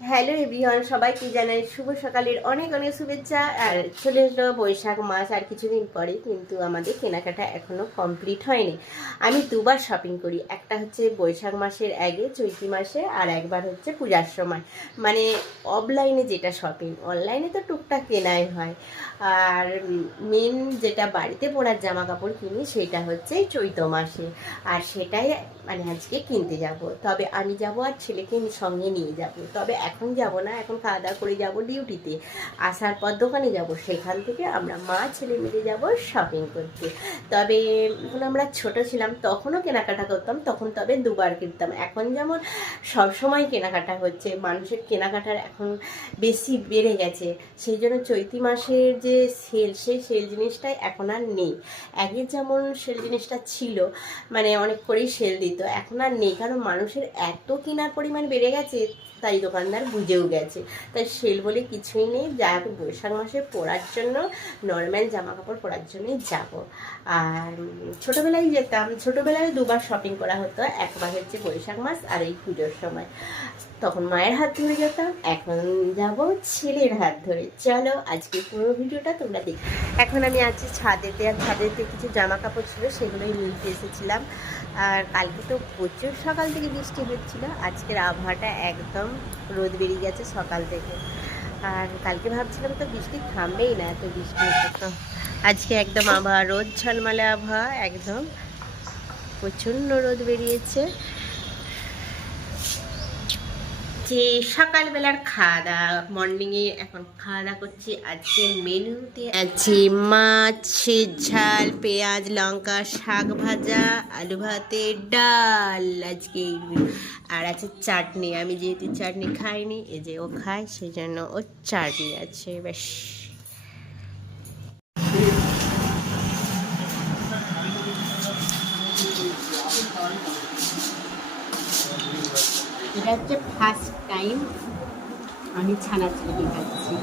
Hello everyone, সবাইকে জানাই শুভ সকালের অনেক অনেক শুভেচ্ছা। আর চলে এলো বৈশাখ মাস, আর কিছুদিন পরে, কিন্তু আমাদের কেনাকাটা এখনও কমপ্লিট হয়নি। আমি দুবার শপিং করি, একটা হচ্ছে বৈশাখ মাসের আগে চৈত্র মাসে, আর একবার হচ্ছে পূজার সময়। মানে অফলাইনে যেটা শপিং, অনলাইনে তো টুকটাক কেনাই হয়। আর মেন যেটা বাড়িতে পরার জামা কাপড় কিনি সেটা হচ্ছে চৈত্র মাসে, আর সেটাই মানে আজকে কিনতে যাব। তবে আমি যাব আর ছেলেকে সঙ্গে নিয়ে যাব। তবে এখন যাব না, এখন খাওয়া দাওয়া করে যাব ডিউটিতে। আসার পর দোকানে যাব, সেখান থেকে আমরা মা ছেলে মিলে যাব শপিং করতে। তবে যখন আমরা ছোট ছিলাম তখনও কেনাকাটা করতাম, তখন তবে দুবার কিনতাম। এখন যেমন সব সময় কেনাকাটা হচ্ছে, মানুষের কেনাকাটার এখন বেশি বেড়ে গেছে, সেই জন্য চৈত্র মাসের যে সেল, সেই সেল জিনিসটাই এখন আর নেই। আগে যেমন সেল জিনিসটা ছিল, মানে অনেক করেই সেল দিত, এখন আর নেই। কারণ মানুষের এত কেনার পরিমাণ বেড়ে গেছে, তাই দোকানদার বুঝেও গেছে। তাই সেল বলে কিছুই নেই, যা বৈশাখ মাসে পরার জন্য নর্মাল জামা কাপড় পরার জন্যই যাব। আর ছোটোবেলায় যেতাম, ছোটোবেলায় দুবার শপিং করা হতো, একবার হচ্ছে বৈশাখ মাস আর এই পুজোর সময়। তখন মায়ের হাত ধরে যেতাম, এখন যাব ছেলের হাত ধরে। চলো আজকে পুরো ভিডিওটা তোমরা দেখো। এখন আমি আছি ছাদেতে, আর ছাদেতে কিছু জামা কাপড় ছিল, সেগুলোই নিতে এসেছিলাম। আর কালকে তো প্রচুর সকাল থেকে বৃষ্টি হচ্ছিল, আজকের আবহাওয়াটা একদম রোদ বেরিয়ে গেছে সকাল থেকে। আর কালকে ভাবছিলাম তো বৃষ্টি থামবেই না, এত বৃষ্টি হচ্ছে। তো আজকে একদম আবহাওয়া রোদ ঝলমলে আবহাওয়া, একদম প্রচণ্ড রোদ বেরিয়েছে। যে সকালবেলার খাওয়া দাওয়া, মর্নিংয়ে এখন খাওয়া দাওয়া করছি। আজকের মেনুতে আছে মাছের ঝাল, পেঁয়াজ লঙ্কা, শাক ভাজা, আলু ভাতে, ডাল আজকে। আর আছে চাটনি, আমি যেহেতু চাটনি খাইনি, এই যে ও খায় সেই জন্য ওর চাটনি আছে। বেশ, এটা হচ্ছে ফার্স্ট টাইম আমি ছানা চিনি খাচ্ছি।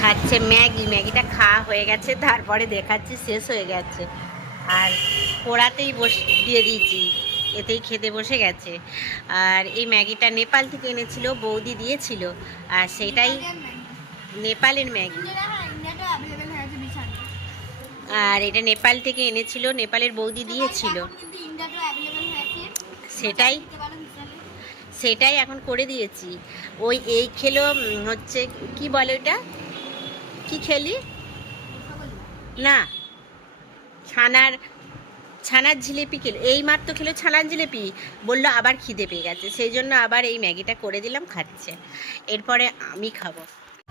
খাচ্ছে ম্যাগি, ম্যাগিটা খাওয়া হয়ে গেছে, তারপরে দেখাচ্ছি শেষ হয়ে গেছে। আর পোড়াতেই দিয়ে দিয়েছি, এতেই খেতে বসে গেছে। আর এই ম্যাগিটা নেপাল থেকে এনেছিল, বৌদি দিয়েছিল, আর সেটাই নেপালের ম্যাগি। আর এটা নেপাল থেকে এনেছিল, নেপালের বৌদি দিয়েছিল, সেটাই সেটাই এখন করে দিয়েছি। ওই এই খেলো হচ্ছে কি বলে ওটা, কি খেলি না, ছানার ছানার জিলিপি খেলো, এই মাত্র খেলো ছানার জিলিপি, বললো আবার খিদে পেয়ে গেছে, সেই জন্য আবার এই ম্যাগিটা করে দিলাম, খাচ্ছে। এরপরে আমি খাবো,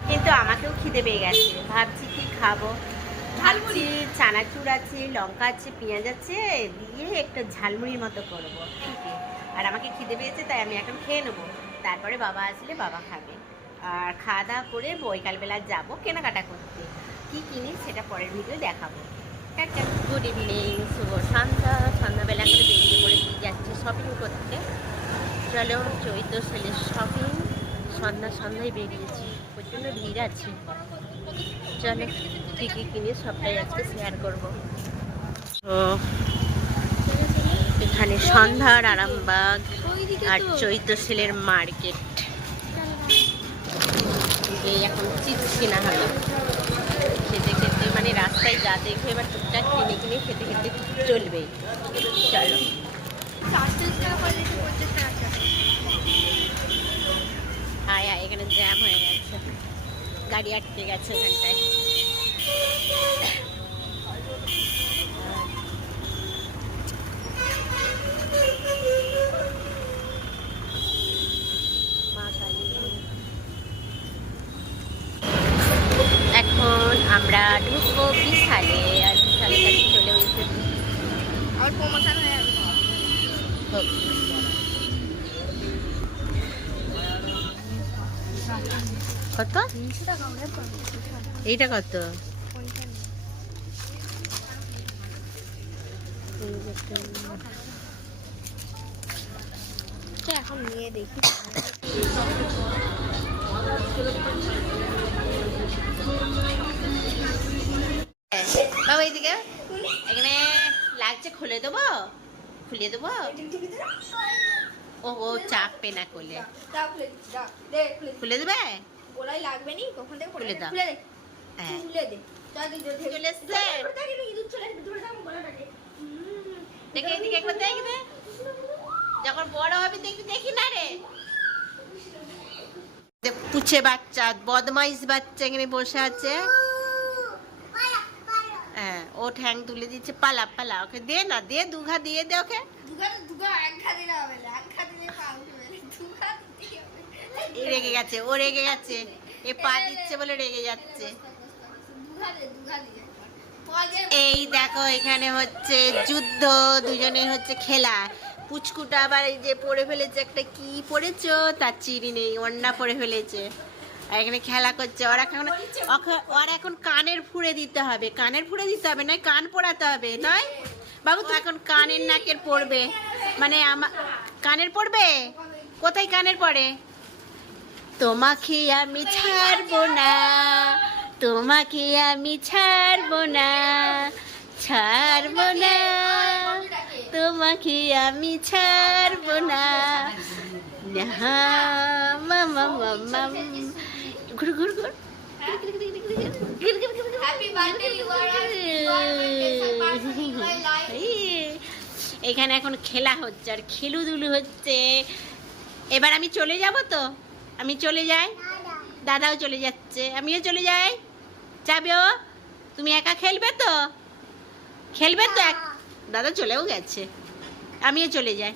কিন্তু আমাকেও খিদে পেয়ে গেছে, ভাবছি কি খাবো। ভাবছি চানাচুর আছে, লঙ্কা আছে, পেঁয়াজ আছে, দিয়ে একটা ঝালমুড়ির মতো করবো, আর আমাকে খিদে পেয়েছে, তাই আমি এখন খেয়ে নেবো। তারপরে বাবা আসলে বাবা খাবে। আর খাওয়া দাওয়া করে বৈকালবেলা যাবো কেনাকাটা করতে, কি কিনি সেটা পরের ভিডিও দেখাবো। গুড ইভিনিং, শুভ সন্ধ্যা। সন্ধ্যাবেলা করে বেরিয়ে পড়েছি, যাচ্ছি শপিং করতে। চলো চৈত্র সেলের শপিং, সন্ধ্যায় বেরিয়েছি, প্রচণ্ড ভিড় আছে। চলো কী কী কিনি সবটাই আজকে শেয়ার করবো। তো এখানে সন্ধ্যার আরামবাগ আর চৈত্র সেলের মার্কেট। এই এখন চিপস কেনা হলো, খেতে খেতে মানে রাস্তায় যা দেখবে এবার টুকটাক কিনে কিনে খেতে খেতে চলবেই। চলো হায় হায়, এখানে জ্যাম হয়ে গেছে, গাড়ি আটকে গেছে ওখানটায়। এখন আমরা ঢুকবো বিশালে, আর বিশালের কাছে চলে এসেছি। আর প্রমোশন হয়ে যাবে। কত এইটা? কত এখন নিয়ে দেখি। বাবা এইদিকে, এখানে লাগছে, খুলে দেবো, খুলে দেবো। ও চাপবে না কোলে। দাও খুলে দিচ্ছি, দাও দে খুলে খুলে দেবে? গোলাই লাগবে নি, কখন থেকে খুলে দাও। খুলে দে, হ্যাঁ খুলে দে। দাদি চলে এসছে। ইঁদুর চলে আসবে, ধরে দাও গলাটাকে। দেখে এদিকে একবার দেখবে, যখন বড় হবে দেখবি, দেখি না রে। পুছে বাচ্চা, বদমাইশ বাচ্চা এখানে বসে আছে। হ্যাঁ, ও ঠ্যাং তুলে দিচ্ছে, পালা পালা, ওকে দে না, দে দুঘা দিয়ে দে ওকে। দুগা এক খা দিলে হবে না, এক খা দিলে পা উঠবে না, দুগা দিতে হবে। এই রেগে গেছে, ও রেগে গেছে, এ পা দিচ্ছে বলে রেগে যাচ্ছে। দুগা দিয়ে এই দেখো এখানে হচ্ছে যুদ্ধ, দুজনের হচ্ছে খেলা। পুচকুটা আবার এই যে পরে ফেলেছে একটা, কি পরেছো তার চিনি নেই, ওড়না পরে ফেলেছে, আর এখানে খেলা করছে। ওর এখন কানের ফুঁড়ে দিতে হবে, কানের ফুঁড়ে দিতে হবে, নয় কান পোড়াতে হবে, নয় বাবু? তো এখন কানের নাকের পড়বে, মানে আমার কানের পড়বে। কোথায় কানের পড়ে? তোমাকে আমি ছাড়বো না, তোমাকে আমি ছাড়বো না, ছাড়বো না, তোমাকে আমি ছাড়বো না। মামা মামা ঘুর ঘুর ঘুর। এখানে এখন খেলা হচ্ছে আর খেলুদুলু হচ্ছে। এবার আমি চলে যাব, তো আমি চলে যাই, দাদাও চলে যাচ্ছে, আমিও চলে যাই। যাবে ও? তুমি একা খেলবে তো? খেলবে তো? দাদা চলেও গেছে, আমিও চলে যাই।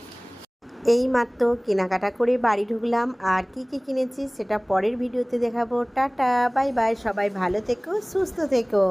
এই মাত্র কেনাকাটা করে বাড়ি ঢুকলাম, আর কি কি কিনেছি সেটা পরের ভিডিওতে দেখাবো। টাটা, বাই বাই, সবাই ভালো থেকো, সুস্থ থেকো।